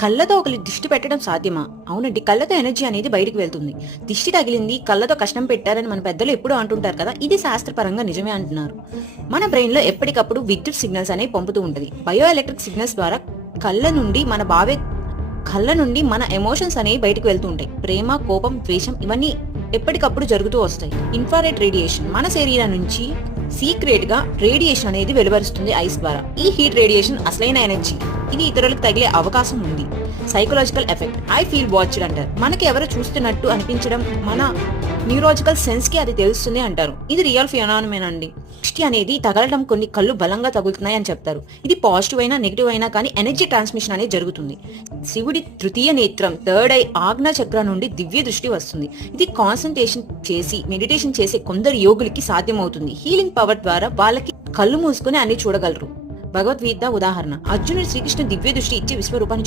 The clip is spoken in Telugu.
కళ్ళతో ఒకరి దిష్టి పెట్టడం సాధ్యమా? అవునండి, కళ్ళతో ఎనర్జీ అనేది బయటికి వెళ్తుంది. దిష్టి తగిలింది, కళ్ళతో కష్టం పెట్టారని మన పెద్దలు ఎప్పుడూ అంటుంటారు కదా, ఇది శాస్త్రపరంగా నిజమే అంటున్నారు. మన బ్రెయిన్ లో ఎప్పటికప్పుడు విద్యుత్ సిగ్నల్స్ అనేవి పంపుతూ ఉంటది. బయో ఎలక్ట్రిక్ సిగ్నల్స్ ద్వారా కళ్ళ నుండి మన ఎమోషన్స్ అనేవి బయటకు వెళ్తూ ఉంటాయి. ప్రేమ, కోపం, ద్వేషం ఇవన్నీ ఎప్పటికప్పుడు జరుగుతూ వస్తాయి. ఇన్ఫ్రారెడ్ రేడియేషన్ మన శరీరం నుంచి సీక్రెట్ గా రేడియేషన్ అనేది వెలువరుస్తుంది ఐస్ ద్వారా. ఈ హీట్ రేడియేషన్ అసలైన ఎనర్జీ. ఇది ఇతరులకు తగిలే అవకాశం ఉంది. Psychological effect, I feel watched అంటారు. మనకి ఎవరు చూస్తున్నట్టు అనిపించడం మన న్యూరాలజికల్ సెన్స్ కి అది తెలుస్తుంది అంటారు. ఇది రియల్ ఫినామినన్ అండి. దృష్టి అనేది తగలడం, కొన్ని కళ్ళు బలంగా తగులుతున్నాయి అని చెప్తారు. ఇది పాజిటివ్ అయినా నెగిటివ్ అయినా కానీ ఎనర్జీ ట్రాన్స్మిషన్ అనేది జరుగుతుంది. శివుడి తృతీయ నేత్రం, థర్డ్ ఐ, ఆజ్ఞా చక్ర నుండి దివ్య దృష్టి వస్తుంది. ఇది కాన్సన్ట్రేషన్ చేసి మెడిటేషన్ చేసే కొందరు యోగులకి సాధ్యమవుతుంది. హీలింగ్ పవర్ ద్వారా వాళ్ళకి కళ్ళు మూసుకుని అన్ని చూడగలరు. భగవద్గీత ఉదాహరణ, అర్జునుడు శ్రీకృష్ణ దివ్య దృష్టి ఇచ్చి విశ్వరూపాన్ని